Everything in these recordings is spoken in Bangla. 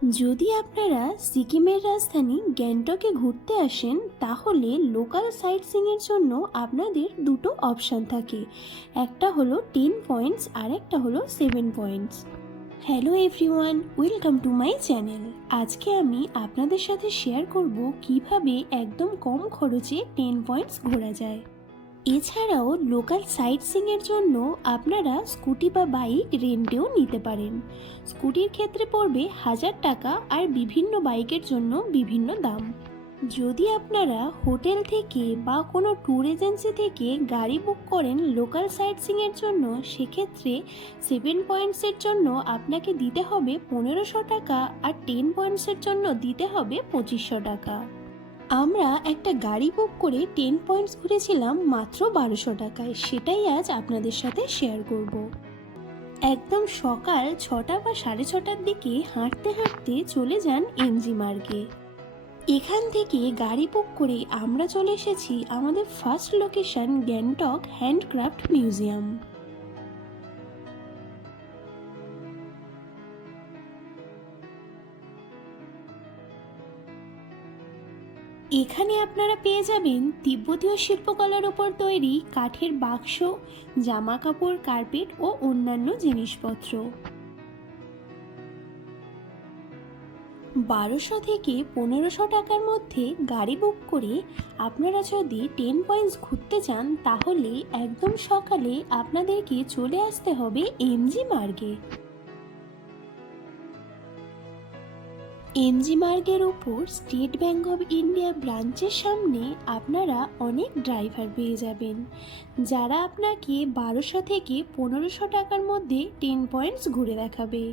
যদি আপনারা সিকিমের রাজধানী গ্যাংটকে ঘুরতে আসেন তাহলে লোকাল সাইট সিইংয়ের জন্য আপনাদের দুটো অপশান থাকে। একটা হলো 10 পয়েন্টস আর একটা হলো 7 points. Hello everyone, welcome to my channel. আজকে আমি আপনাদের সাথে শেয়ার করব কিভাবে একদম কম খরচে 10 পয়েন্টস ঘোরা যায়। এছাড়াও লোকাল সাইট সিইংয়ের জন্য আপনারা স্কুটি বা বাইক রেন্টেও নিতে পারেন। স্কুটির ক্ষেত্রে পড়বে 1000 টাকা আর বিভিন্ন বাইকের জন্য বিভিন্ন দাম। যদি আপনারা হোটেল থেকে বা কোনো ট্যুর এজেন্সি থেকে গাড়ি বুক করেন লোকাল সাইট সিইংয়ের জন্য, সেক্ষেত্রে 7 পয়েন্টসের জন্য আপনাকে দিতে হবে 1500 টাকা আর 10 পয়েন্টসের জন্য দিতে হবে 2500 টাকা। আমরা একটা গাড়ি বুক করে 10 পয়েন্টস ঘুরেছিলাম মাত্র 1200 টাকায়, সেটাই আজ আপনাদের সাথে শেয়ার করব। একদম সকাল 6টা বা 6:30টার দিকে হাঁটতে হাঁটতে চলে যান এমজি মার্গে। এখান থেকে গাড়ি বুক করে আমরা চলে এসেছি আমাদের first location Gangtok handcraft museum. এখানে আপনারা পেয়ে যাবেন তিব্বতীয় শিল্পকলার উপর তৈরি কাঠের বাক্স, জামা কাপড়, কার্পেট ও অন্যান্য জিনিসপত্র। 1200 থেকে 1500 টাকার মধ্যে গাড়ি বুক করে আপনারা যদি 10 পয়েন্টস ঘুরতে চান তাহলে একদম সকালে আপনাদেরকে চলে আসতে হবে এমজি মার্গে। এমজি মার্গের উপর স্টেট ব্যাংক অফ ইন্ডিয়া ব্রাঞ্চের সামনে আপনারা অনেক ড্রাইভার পেয়ে যাবেন, যারা আপনাকে 1200 থেকে 1500 টাকার মধ্যে 10 পয়েন্টস ঘুরে দেখাবে।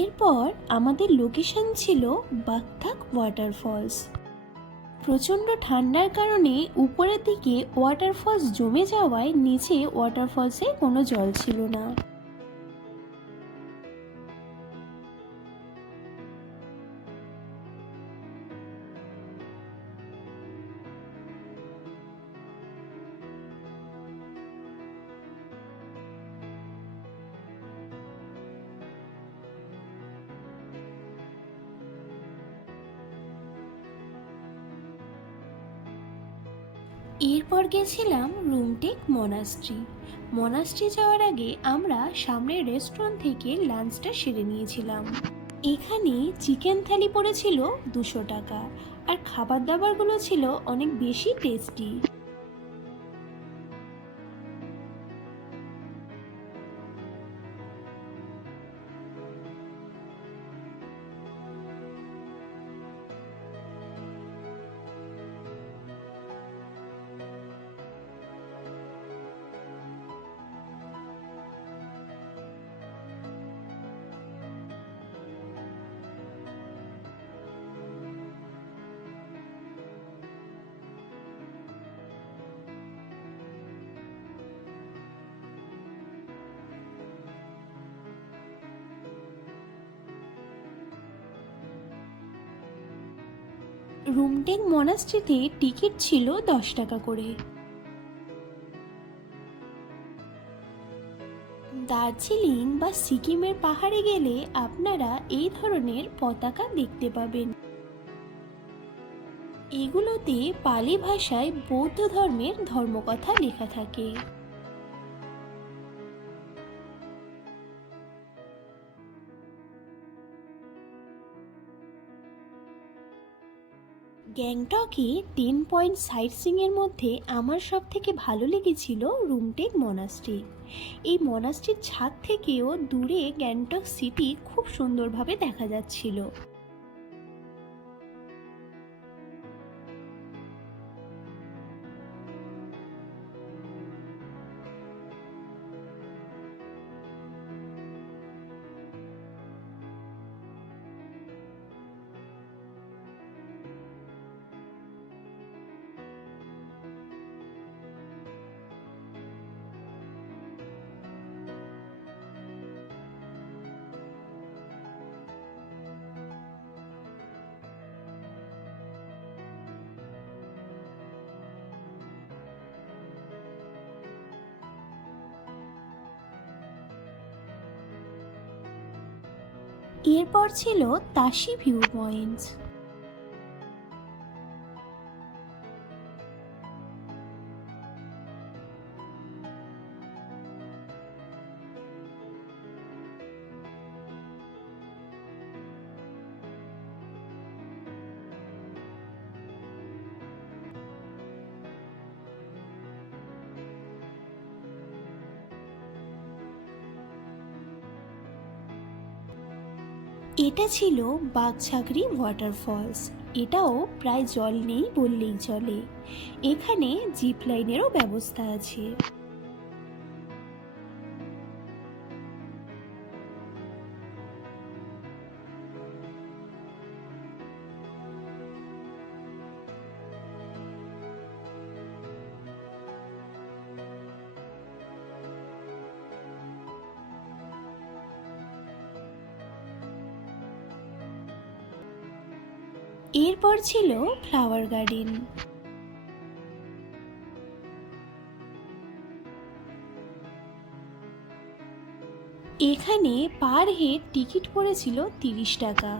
এরপর আমাদের লোকেশন ছিল বাগথাক ওয়াটারফলস। প্রচণ্ড ঠান্ডার কারণে উপরের দিকে ওয়াটারফলস জমে যাওয়ায় নিচে ওয়াটারফলসে কোনো জল ছিল না। এরপর গেছিলাম রুমটেক মনাস্ট্রি। মনাস্ট্রি যাওয়ার আগে আমরা সামনের রেস্টুরেন্ট থেকে লাঞ্চটা সেরে নিয়েছিলাম। এখানে চিকেন থালি পড়েছিল 200 টাকা আর খাবার দাবারগুলো ছিল অনেক বেশি টেস্টি। রুমটেক মনাস্ট্রিতে টিকিট ছিল 10 টাকা করে। দার্জিলিং বা সিকিমের পাহাড়ে গেলে আপনারা এই ধরনের পতাকা দেখতে পাবেন। এগুলোতে পালি ভাষায় বৌদ্ধ ধর্মের ধর্মকথা লেখা থাকে। গ্যাংটকে 10 পয়েন্ট সাইট সিইংয়ের মধ্যে আমার সব থেকে ভালো লেগেছিল রুমটেক মনাস্ট্রি। এই মনাস্ট্রির ছাদ থেকেও দূরে গ্যাংটক সিটি খুব সুন্দরভাবে দেখা যাচ্ছিল। এরপর ছিল তাশি ভিউ পয়েন্টস। এটা ছিল বাগছাগড়ি ওয়াটারফলস। এটাও প্রায় জল নেই বললেই চলে। এখানে জিপ লাইনেরও ব্যবস্থা আছে। এরপর ছিল ফ্লাওয়ার গার্ডেন। এখানে পার হেড টিকিট পড়েছিল 30 টাকা।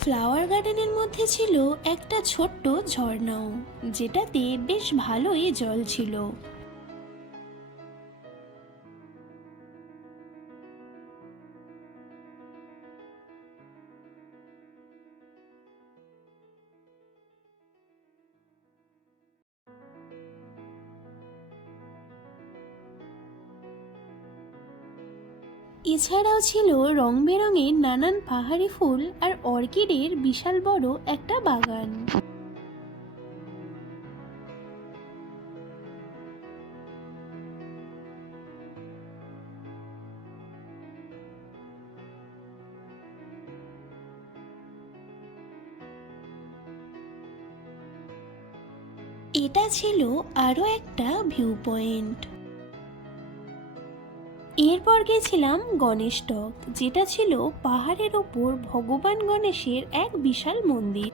ফ্লাওয়ার গার্ডেনের মধ্যে ছিল একটা ছোট্ট ঝর্ণাও, যেটাতে বেশ ভালোই জল ছিল। এছাড়াও ছিল রং বেরঙের নানান পাহাড়ি ফুল আর অর্কিডের বিশাল বড় একটা বাগান। এটা ছিল আরো একটা ভিউ পয়েন্ট। এরপর গেছিলাম গণেশটক, যেটা ছিল পাহাড়ের ওপর ভগবান গণেশের এক বিশাল মন্দির।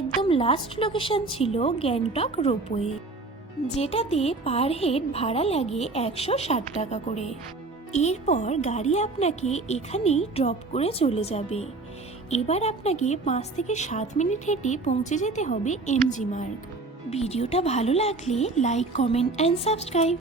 একদম লাস্ট লোকেশন ছিল গ্যাংটক রোপওয়ে, যেটাতে পার হেড ভাড়া লাগে 160 টাকা করে। এরপর গাড়ি আপনাকে এখানেই ড্রপ করে চলে যাবে। এবার আপনাকে 5 থেকে 7 মিনিট হেঁটে পৌঁছে যেতে হবে এমজি মার্গ। ভিডিওটা ভালো লাগলে লাইক, কমেন্ট অ্যান্ড সাবস্ক্রাইব।